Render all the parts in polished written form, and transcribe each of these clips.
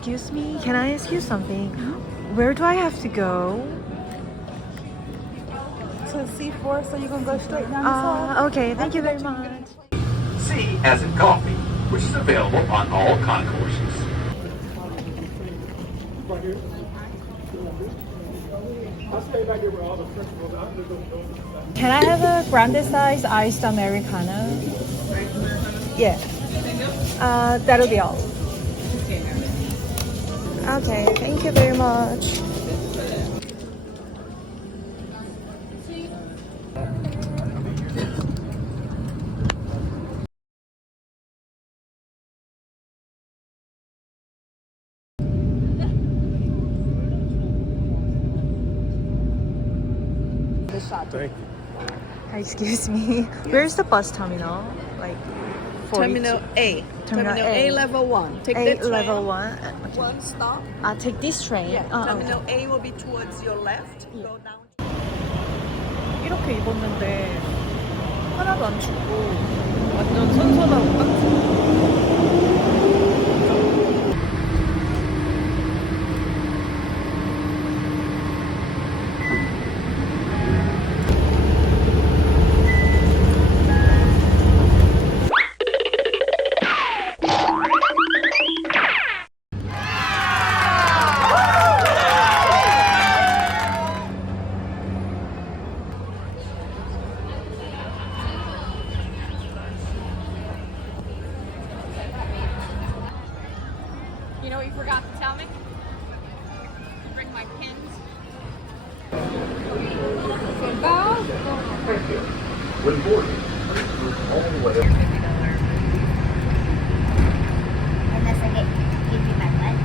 Excuse me, can I ask you something? Where do I have to go? To C4, so you can go straight down the hall. Okay, thank you very much. C as in coffee, which is available on all concourses. Can I have a grande size iced Americano? Yeah. That'll be all. Okay, thank you very much. Thank you. Excuse me. Where's the bus terminal? Like 42. Terminal A. Terminal A A. level 1. Take A the train. level 1. One stop. I'll take this train. Yeah. Oh, Terminal A will be towards your left. Go down. 이렇게 입었는데 하나도 안 춥고 완전 선선하고 딱 좋아. You know what you forgot to tell me? Bring my pins. Thank you. When boarding, please move all the way up. Unless I give you my butt.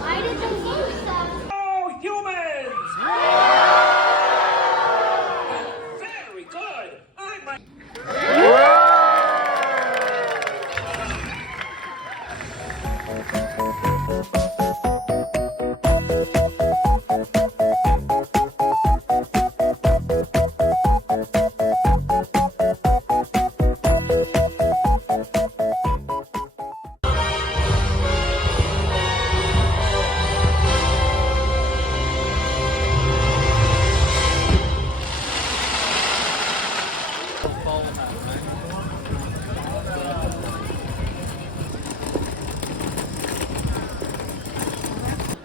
Why did you do so? Oh, humans! Very good. I might.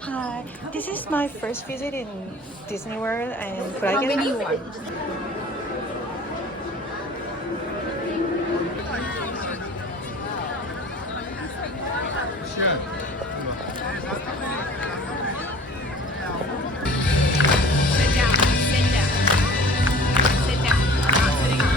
Hi, this is my first visit in Disney World, and could I get ones? Sit down. Sit down. Sit down. I'm not sitting on.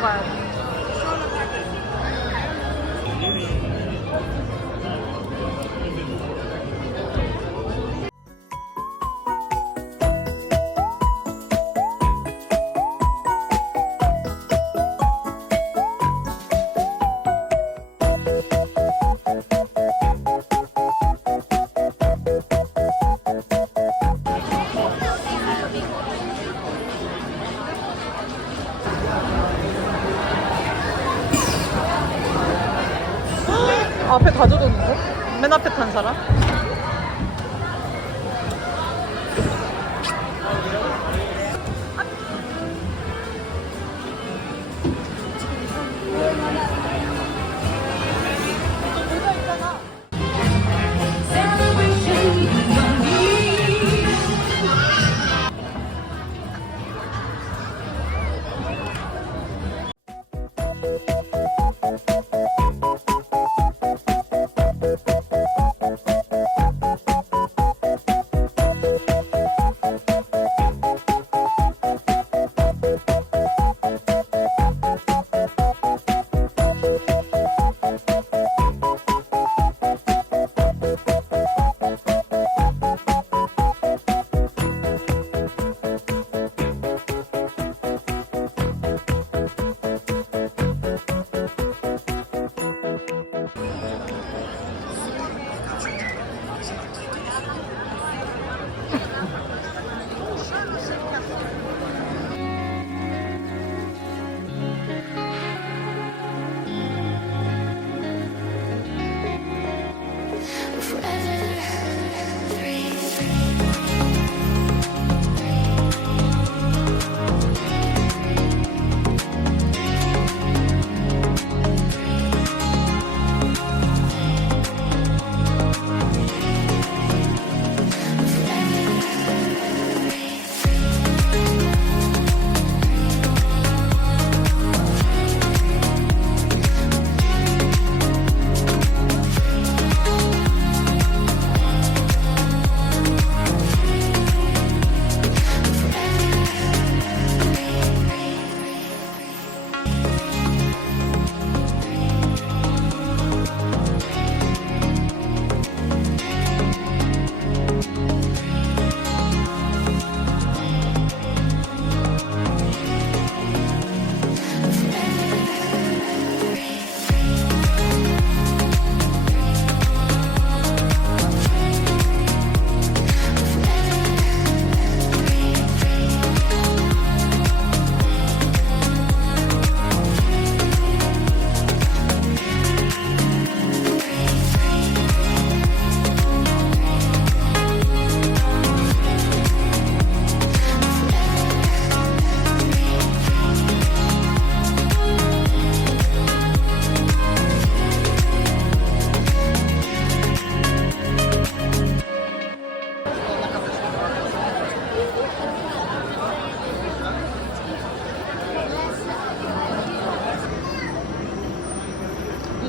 들어가야 돼. 앞에 다 젖었는데? 맨 앞에 탄 사람?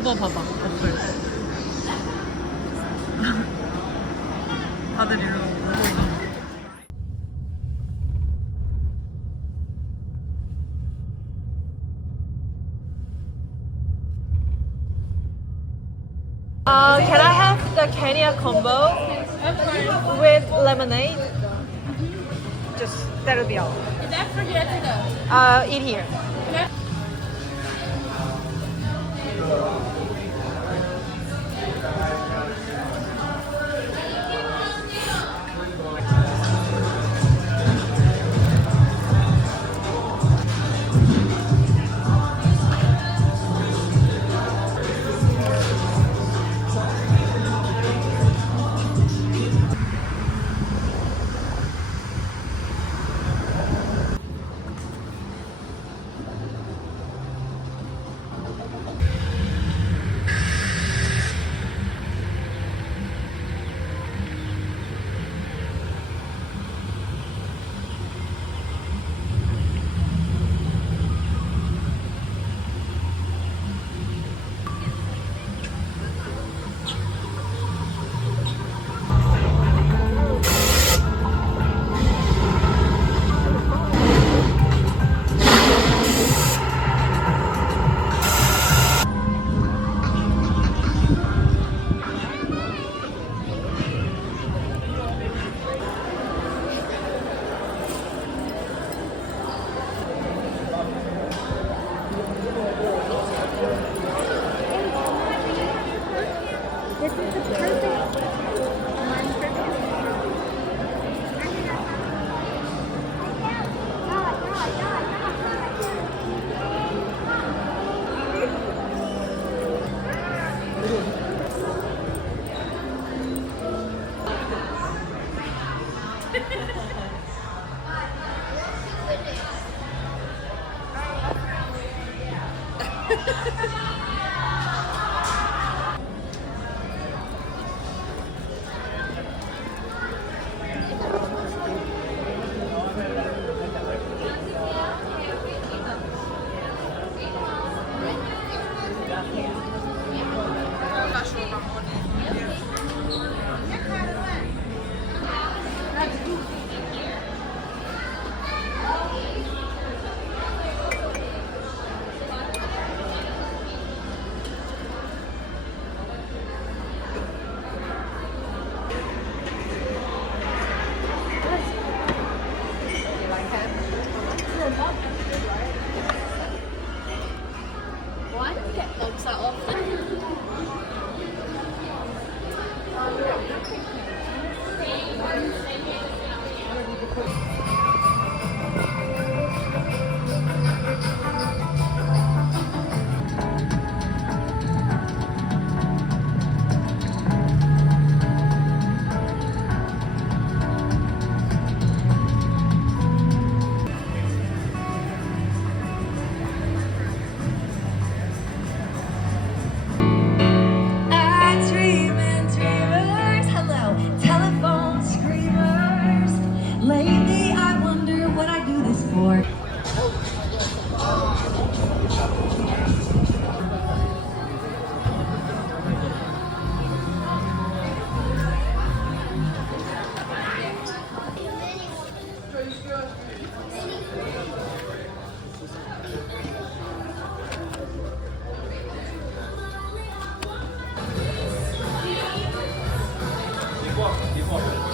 뜯어봐봐, 어플. 다들 일로 오고 있는 can I have the Kenya combo with lemonade? Just that'll be all. Is that for here to go? Eat here. dreamers, hello, telephone screamers. Lately I wonder what I do this for. 이번